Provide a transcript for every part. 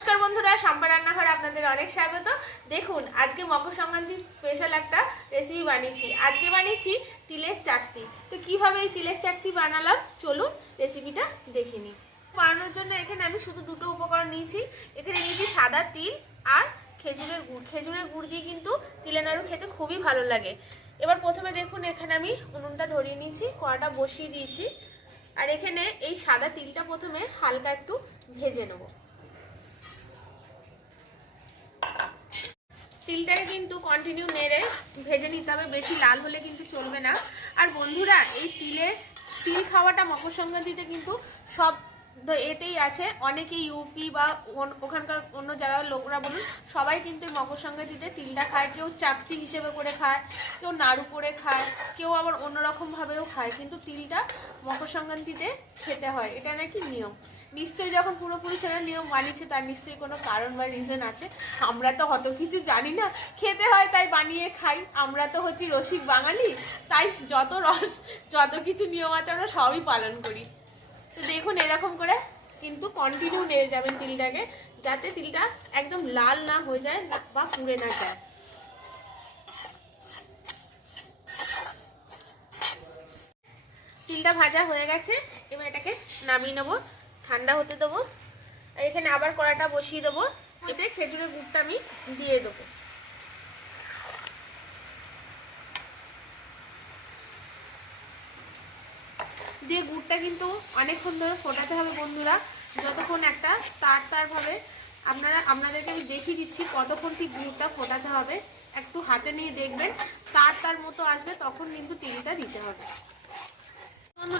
নমস্কার বন্ধুরা সাম্পা রান্নাঘরে আপনাদের অনেক স্বাগত। দেখুন, আজকে মকর সংক্রান্তির স্পেশাল একটা রেসিপি বানিয়েছি। আজকে বানিয়েছি তিলের চাকতি তো কীভাবে এই তিলের চাকতি বানালাম? চলুন রেসিপিটা দেখে নিই। বানানোর জন্য এখানে আমি শুধু দুটো উপকরণ নিয়েছি। এখানে নিয়েছি সাদা তিল আর খেজুরের গুড়। খেজুরের গুড় দিয়ে কিন্তু তিলের নাড়ু খেতে খুবই ভালো লাগে। এবার প্রথমে দেখুন, এখানে আমি উনুনটা ধরিয়ে নিয়েছি, কড়াটা বসিয়ে দিয়েছি। আর এখানে এই সাদা তিলটা প্রথমে হালকা একটু ভেজে নেব। তিলটাকে কিন্তু কন্টিনিউ নেড়ে ভেজে নিতে হবে। বেশি লাল হলে কিন্তু চলবে না। আর বন্ধুরা, এই তিলে তিল খাওয়াটা মকর সংক্রান্তিতে কিন্তু সব এতেই আছে। অনেকে ইউপি বা ওখানকার অন্য জায়গার লোকরা বলুন, সবাই কিন্তু মকর সংক্রান্তিতে তিলটা খায়। কেউ চাকতি হিসেবে করে খায়, কেউ নাড়ু করে খায়, কেউ আবার অন্যরকমভাবেও খায়। কিন্তু তিলটা মকর সংক্রান্তিতে খেতে হয়। এটা নাকি নিয়ম? নিশ্চয়ই যখন পুরোপুরি সেটা নিয়ম বানিয়েছে তার নিশ্চয়ই কোনো কারণ বা রিজন আছে। আমরা তো অত কিছু জানি না। খেতে হয় তাই বানিয়ে খাই। আমরা তো হচ্ছি রসিক বাঙালি। তাই যত রস, যত কিছু নিয়ম আছে, আমরা সবই পালন করি। তো দেখুন এরকম করে কিন্তু কন্টিনিউ নিয়ে যাবেন তিলটাকে, যাতে তিলটা একদম লাল না হয়ে যায় বা পুড়ে না যায়। তিলটা ভাজা হয়ে গেছে। এবার এটাকে নামিয়ে নেব। ঠান্ডা হতে দেবো। আর এখানে আবার কড়াটা বসিয়ে দেবো। এতে খেজুরের গুড়টা আমি দিয়ে দেবো। দিয়ে গুড়টা কিন্তু অনেকক্ষণ ধরে ফোটাতে হবে বন্ধুরা। যতক্ষণ একটা তার তারভাবে আপনারা আপনাদেরকে আমি দেখিয়ে দিচ্ছি কতক্ষণ ঠিক গুড়টা ফোটাতে হবে। একটু হাতে নিয়ে দেখবেন। তার তার মতো আসবে, তখন কিন্তু তিলটা দিতে হবে।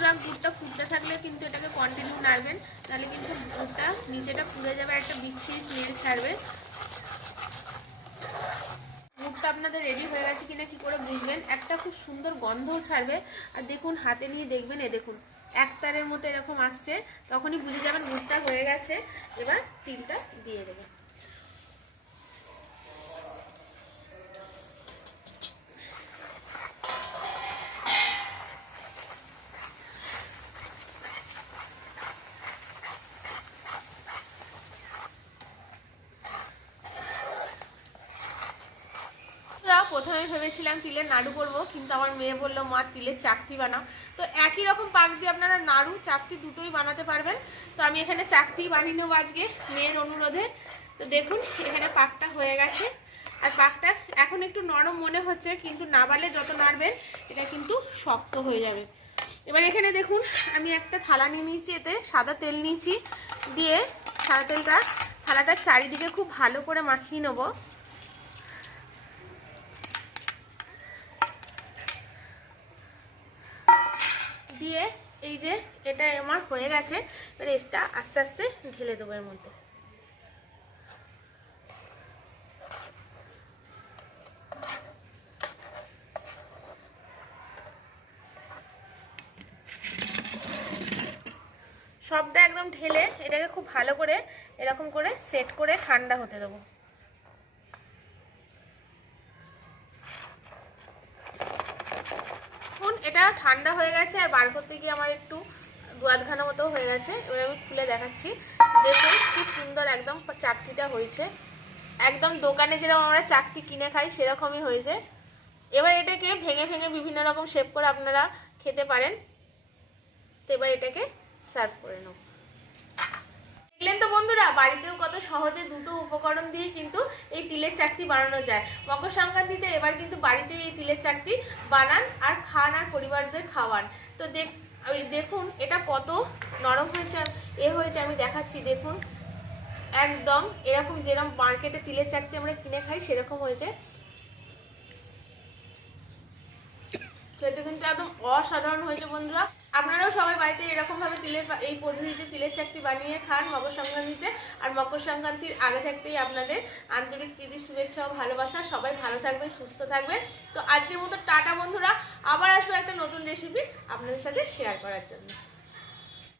বন্ধুরা গুড়টা ফুটতে থাকলে কিন্তু এটাকে কন্টিনিউ নাড়বেন। তাহলে কিন্তু গুড়টা নিচেটা পুড়ে যাবে একটা বিচ্ছিরি স্মেল ছাড়বে। মুখটা আপনাদের রেডি হয়ে গেছে কিনা কি করে বুঝবেন? একটা খুব সুন্দর গন্ধও ছাড়বে। আর দেখুন, হাতে নিয়ে দেখবেন, এ দেখুন, এক তারের মতো এরকম আসছে। তখনই বুঝে যাবেন মুখটা হয়ে গেছে। এবার তিলটা দিয়ে দেবেন আমরা প্রথমে ভেবেছিলাম তিলের নাড়ু করব, কিন্তু আমার মেয়ে বলল, মা, তিলের চাকতি বানাও। তো একই রকম পাক দিয়ে আপনারা নাড়ু, চাকতি দুটোই বানাতে পারবেন। তো আমি এখানে চাকতি বানিয়ে নেব আজকে মেয়ের অনুরোধে। তো দেখুন, এখানে পাকটা হয়ে গেছে। আর পাকটা এখন একটু নরম মনে হচ্ছে, কিন্তু না বালে যত নাড়বেন, এটা কিন্তু শক্ত হয়ে যাবে। এবার এখানে দেখুন, আমি একটা থালা নিয়ে নিয়েছি এতে, সাদা তেল নিয়েছি। দিয়ে সাদা তেলটা থালাটার চারিদিকে খুব ভালো করে মাখিয়ে নেব। দিয়ে এই যে এটা আমার হয়ে গেছে, এবার এটা আস্তে আস্তে ঢেলে দেবো এর মধ্যে। সবটা একদম ঢেলে এটাকে খুব ভালো করে এরকম করে সেট করে ঠান্ডা হতে দেবো এখন এটা ঠান্ডা হয়ে গেছে আর বার করতে গিয়ে আমার একটু আধখানা মতো হয়ে গেছে। এবার আমি খুলে দেখাচ্ছি। দেখুন খুব সুন্দর একদম চাকতিটা হয়েছে। একদম দোকানে যেরকম আমরা চাকতি কিনে খাই, সেরকমই হয়েছে। এবার এটাকে ভেঙে ভেঙে বিভিন্ন রকম শেপ করে আপনারা খেতে পারেন। তো এবার এটাকে সার্ভ করে নেব। বাড়িতেও কত সহজে দুটো উপকরণ দিয়ে কিন্তু এই তিলের চাকতি বানানো যায়। মকর সংক্রান্তিতে এবার কিন্তু বাড়িতে এই তিলের চাকতি বানান আর খান আর পরিবারদের খাওয়ান। তো দেখ দেখুন এটা কত নরম হয়েছে এ হয়েছে, আমি দেখাচ্ছি, দেখুন। একদম এরকম যেরকম মার্কেটে তিলের চাকতি আমরা কিনে খাই, সেরকম হয়েছে। খেতে কিন্তু একদম অসাধারণ হয়েছে বন্ধুরা। আপনারাও সবাই বাড়িতে এরকমভাবে তিলের এই পদ্ধতিতে তিলের চাকরি বানিয়ে খান মকর সংক্রান্তিতে। আর মকর সংক্রান্তির আগে থাকতেই আপনাদের আন্তরিক প্রীতি, শুভেচ্ছা ও ভালোবাসা। সবাই ভালো থাকবেন, সুস্থ থাকবেন। তো আজকের মতো টাটা বন্ধুরা। আবার আসব একটা নতুন রেসিপি আপনাদের সাথে শেয়ার করার জন্য।